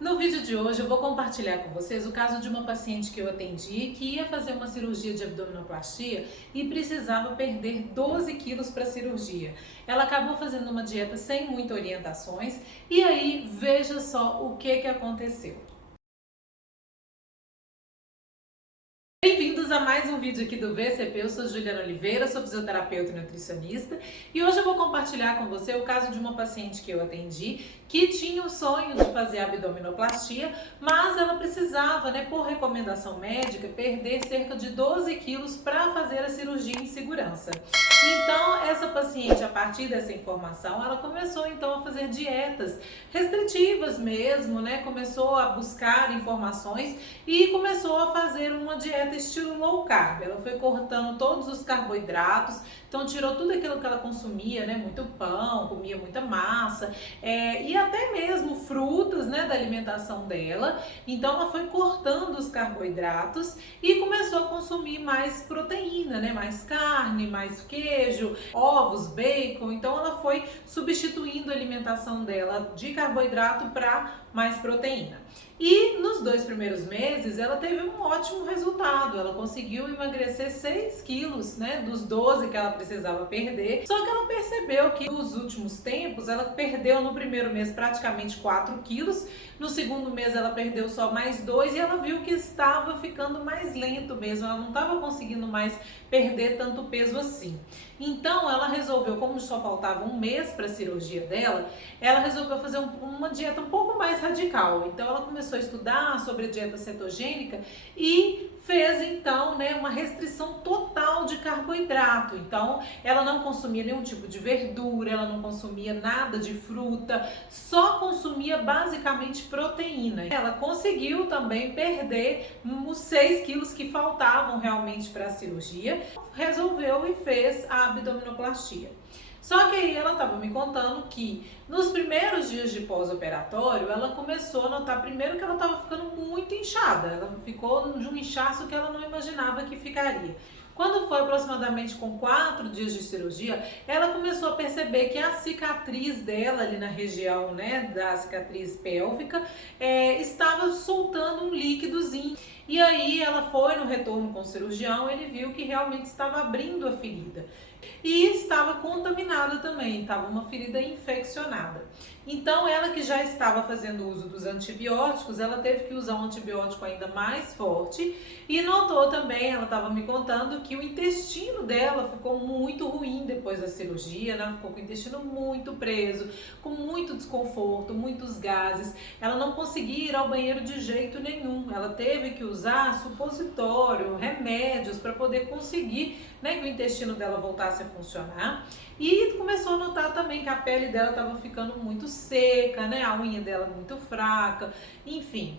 No vídeo de hoje eu vou compartilhar com vocês o caso de uma paciente que eu atendi que ia fazer uma cirurgia de abdominoplastia e precisava perder 12 quilos para a cirurgia. Ela acabou fazendo uma dieta sem muitas orientações e aí veja só o que aconteceu. Bem-vindos a mais um vídeo aqui do VCP, eu sou Juliana Oliveira, sou fisioterapeuta e nutricionista e hoje eu vou compartilhar com você o caso de uma paciente que eu atendi que tinha o sonho de fazer abdominoplastia, mas ela precisava, por recomendação médica, perder cerca de 12 quilos para fazer a cirurgia em segurança. Então, essa paciente, a partir dessa informação, ela começou então a fazer dietas restritivas mesmo, começou a buscar informações e começou a fazer uma dieta estilo low carb. Ela foi cortando todos os carboidratos, então tirou tudo aquilo que ela consumia, muito pão, comia muita massa, e até mesmo frutas, da alimentação dela. Então ela foi cortando os carboidratos e começou a consumir mais proteína, mais carne, mais queijo, ovos, bacon. Então ela foi substituindo a alimentação dela de carboidrato para mais proteína. E nos 2 primeiros meses ela teve um ótimo resultado, ela conseguiu emagrecer 6 quilos, dos 12 que ela precisava perder. Só que ela percebeu que nos últimos tempos ela perdeu no primeiro mês praticamente 4 quilos, no segundo mês ela perdeu só mais 2 e ela viu que estava ficando mais lento mesmo, ela não estava conseguindo mais perder tanto peso assim. Então ela resolveu, como só faltava um mês para a cirurgia dela, ela resolveu fazer uma dieta um pouco mais radical. Então ela começou a estudar sobre a dieta cetogênica e fez então uma restrição total de carboidrato. Então ela não consumia nenhum tipo de verdura, ela não consumia nada de fruta, só consumia basicamente proteína. Ela conseguiu também perder os 6 quilos que faltavam realmente para a cirurgia, resolveu e fez a abdominoplastia. Só que aí ela estava me contando que nos primeiros dias de pós-operatório ela começou a notar primeiro que ela estava ficando muito inchada, ela ficou de um inchaço que ela não imaginava que ficaria. Quando foi aproximadamente com 4 dias de cirurgia, ela começou a perceber que a cicatriz dela ali na região, da cicatriz pélvica, estava soltando um líquidozinho. E aí ela foi no retorno com o cirurgião, ele viu que realmente estava abrindo a ferida. E estava contaminada também, estava uma ferida infeccionada. Então ela que já estava fazendo uso dos antibióticos, ela teve que usar um antibiótico ainda mais forte e notou também, ela estava me contando que o intestino dela ficou muito ruim depois da cirurgia, ficou com o intestino muito preso, com muito desconforto, muitos gases, ela não conseguia ir ao banheiro de jeito nenhum, ela teve que usar supositório, remédios para poder conseguir que o intestino dela voltasse a funcionar. E começou a notar também que a pele dela estava ficando muito seca, a unha dela muito fraca, enfim.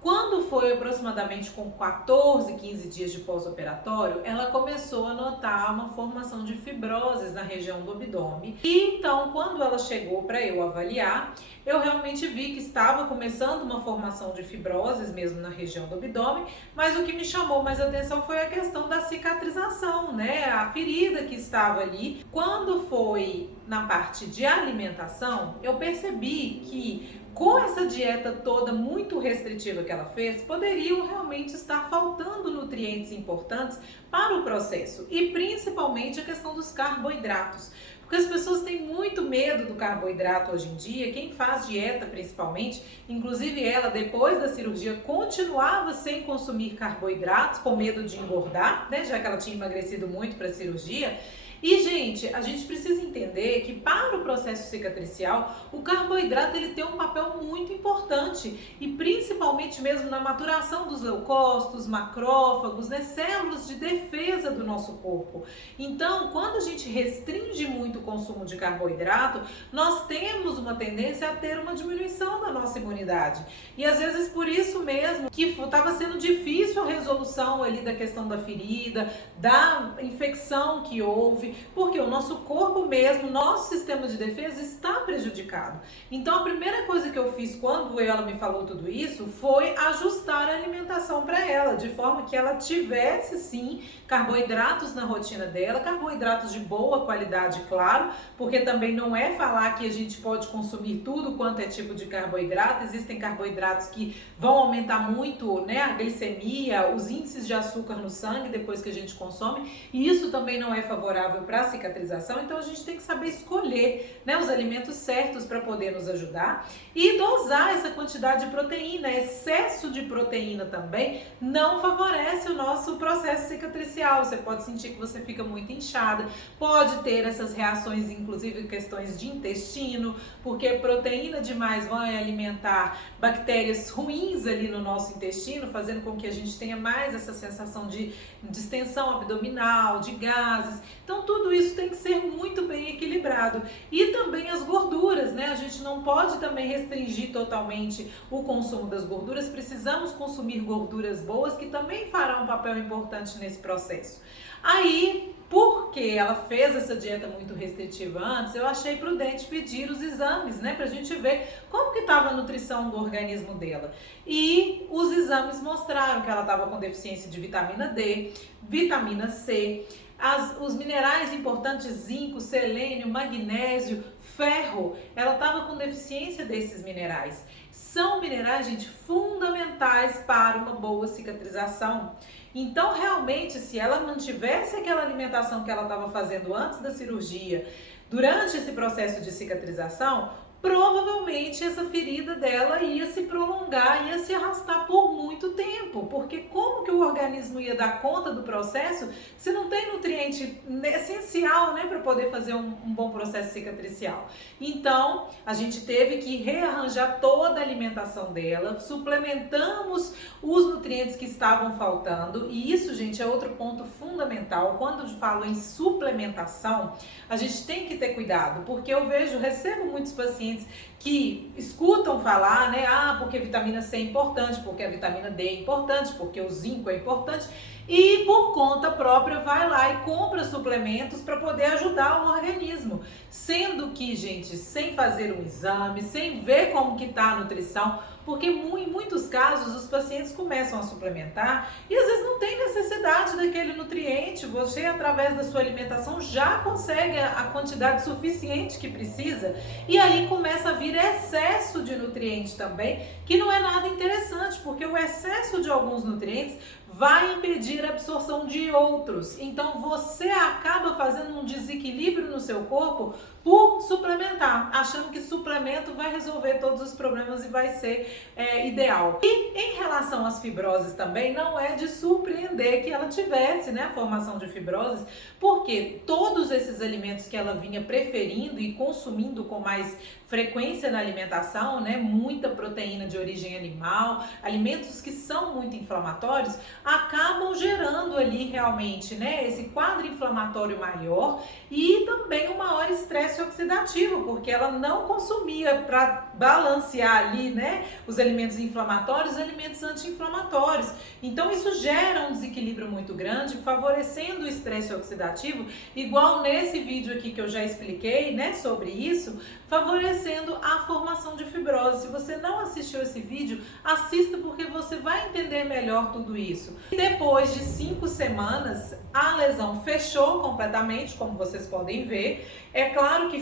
Quando foi aproximadamente com 14, 15 dias de pós-operatório, ela começou a notar uma formação de fibroses na região do abdômen. E então, quando ela chegou para eu avaliar, eu realmente vi que estava começando uma formação de fibroses mesmo na região do abdômen, mas o que me chamou mais atenção foi a questão da cicatrização, a ferida que estava ali. Quando foi na parte de alimentação, eu percebi que com essa dieta toda muito restritiva que ela fez, poderiam realmente estar faltando nutrientes importantes para o processo e principalmente a questão dos carboidratos. Porque as pessoas têm muito medo do carboidrato hoje em dia, quem faz dieta principalmente, inclusive ela depois da cirurgia continuava sem consumir carboidratos, com medo de engordar, já que ela tinha emagrecido muito para a cirurgia. E, gente, a gente precisa entender que para o processo cicatricial, o carboidrato ele tem um papel muito importante e principalmente mesmo na maturação dos leucócitos, macrófagos, células de defesa do nosso corpo. Então, quando a gente restringe muito o consumo de carboidrato, nós temos uma tendência a ter uma diminuição da nossa imunidade. E às vezes por isso mesmo que estava sendo difícil a resolução ali da questão da ferida, da infecção que houve. resolve, porque o nosso corpo mesmo, nosso sistema de defesa está prejudicado. Então a primeira coisa que eu fiz quando ela me falou tudo isso foi ajustar a alimentação para ela, de forma que ela tivesse sim carboidratos na rotina dela, carboidratos de boa qualidade, claro, porque também não é falar que a gente pode consumir tudo quanto é tipo de carboidrato. Existem carboidratos que vão aumentar muito, né, a glicemia, os índices de açúcar no sangue depois que a gente consome, e isso também não é favorável para a cicatrização. Então a gente tem que saber escolher, né, os alimentos certos para poder nos ajudar e dosar essa quantidade de proteína. Excesso de proteína também não favorece o nosso processo cicatricial. Você pode sentir que você fica muito inchada, pode ter essas reações, inclusive questões de intestino, porque proteína demais vai alimentar bactérias ruins ali no nosso intestino, fazendo com que a gente tenha mais essa sensação de distensão abdominal, de gases. Então tudo isso tem que ser muito bem equilibrado. E também as gorduras, né? A gente não pode também restringir totalmente o consumo das gorduras, precisamos consumir gorduras boas que também farão um papel importante nesse processo. Aí, porque ela fez essa dieta muito restritiva antes, eu achei prudente pedir os exames, né, pra gente ver como que estava a nutrição do organismo dela. E os exames mostraram que ela estava com deficiência de vitamina D, vitamina C, os minerais importantes, zinco, selênio, magnésio, ferro, ela estava com deficiência desses minerais. São minerais, gente, fundamentais para uma boa cicatrização. Então, realmente, se ela mantivesse aquela alimentação que ela estava fazendo antes da cirurgia, durante esse processo de cicatrização, provavelmente essa ferida dela ia se prolongar, ia se arrastar por muito tempo, porque como que o organismo ia dar conta do processo se não tem nutriente essencial, né, para poder fazer um bom processo cicatricial? Então, a gente teve que rearranjar toda a alimentação dela, suplementamos os nutrientes que estavam faltando, e isso, gente, é outro ponto fundamental. Quando eu falo em suplementação, a gente tem que ter cuidado, porque eu recebo muitos pacientes que escutam falar, né, porque vitamina C é importante, porque a vitamina D é importante, porque o zinco é importante, e por conta própria vai lá e compra suplementos para poder ajudar o organismo, sendo que, gente, sem fazer um exame, sem ver como que tá a nutrição, porque em muitos casos os pacientes começam a suplementar e às vezes não tem necessidade daquele nutriente. Você, através da sua alimentação, já consegue a quantidade suficiente que precisa, e aí começa a vir excesso de nutrientes também, que não é nada interessante, porque o excesso de alguns nutrientes vai impedir a absorção de outros. Então você acaba fazendo um desequilíbrio no seu corpo por suplementar, achando que suplemento vai resolver todos os problemas e vai ser ideal. E em relação às fibroses também, não é de surpreender que ela tivesse, né, a formação de fibroses, porque todos esses alimentos que ela vinha preferindo e consumindo com mais frequência na alimentação, né, muita proteína de origem animal, alimentos que são muito inflamatórios, acabam gerando ali realmente, né, esse quadro inflamatório maior e também um maior estresse oxidativo, porque ela não consumia para balancear ali, né, os alimentos inflamatórios e alimentos anti-inflamatórios. Então isso gera um desequilíbrio muito grande, favorecendo o estresse oxidativo, igual nesse vídeo aqui que eu já expliquei, né, sobre isso, favorecendo a formação de fibrose. Se você não assistiu esse vídeo, assista, porque você vai entender melhor tudo isso. E depois de 5 semanas, a lesão fechou completamente, como vocês podem ver. É claro que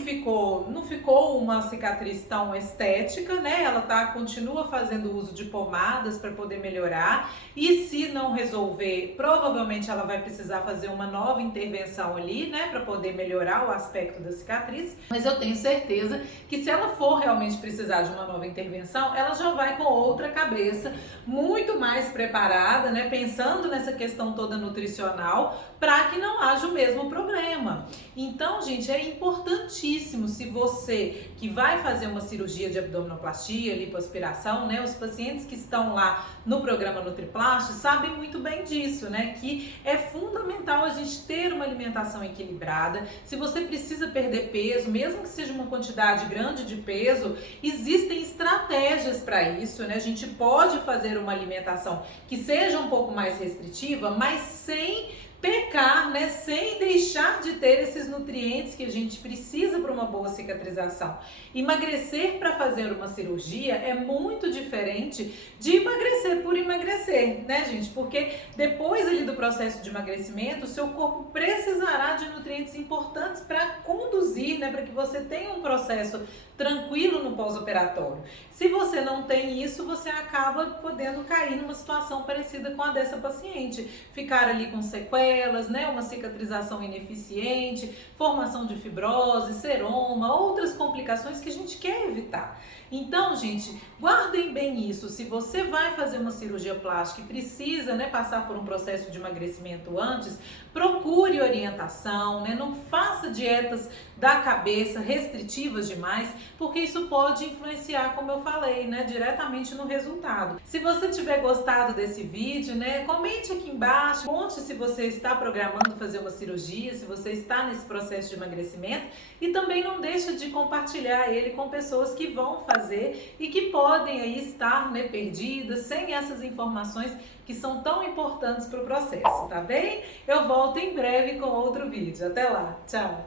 não ficou uma cicatriz tão estética, né? Ela continua fazendo uso de pomadas para poder melhorar, e se não resolver, provavelmente ela vai precisar fazer uma nova intervenção ali, né, para poder melhorar o aspecto da cicatriz. Mas eu tenho certeza que se ela for realmente precisar de uma nova intervenção, ela já vai com outra cabeça, muito mais preparada, né, pensando nessa questão toda nutricional, para que não haja o mesmo problema. Então, gente, é importantíssimo, se você que vai fazer uma cirurgia de abdominoplastia, lipoaspiração, né, os pacientes que estão lá no programa Nutriplast sabem muito bem disso, né, que é fundamental a gente ter uma alimentação equilibrada. Se você precisa perder peso, mesmo que seja uma quantidade grande de peso, existem estratégias para isso, né? A gente pode fazer uma alimentação que seja um pouco mais restritiva, mas sem pecar, né, sem deixar de ter esses nutrientes que a gente precisa para uma boa cicatrização. Emagrecer para fazer uma cirurgia é muito diferente de emagrecer por emagrecer, né, gente? Porque depois ali do processo de emagrecimento, o seu corpo precisará de nutrientes importantes para conduzir, né, para que você tenha um processo tranquilo no pós-operatório. Se você não tem isso, você acaba podendo cair numa situação parecida com a dessa paciente, ficar ali com sequelas, né, uma cicatrização ineficiente, formação de fibrose, seroma, outras complicações que a gente quer evitar. Então, gente, guardem bem isso. Se você vai fazer uma cirurgia plástica e precisa, né, passar por um processo de emagrecimento antes, procure orientação, né, não faça dietas da cabeça restritivas demais, porque isso pode influenciar, como eu falei, né, diretamente no resultado. Se você tiver gostado desse vídeo, né, comente aqui embaixo, conte se você está programando fazer uma cirurgia, se você está nesse processo de emagrecimento, e também não deixa de compartilhar ele com pessoas que vão fazer e que podem aí estar, né, perdidas, sem essas informações que são tão importantes para o processo, tá bem? Eu volto em breve com outro vídeo. Até lá, tchau!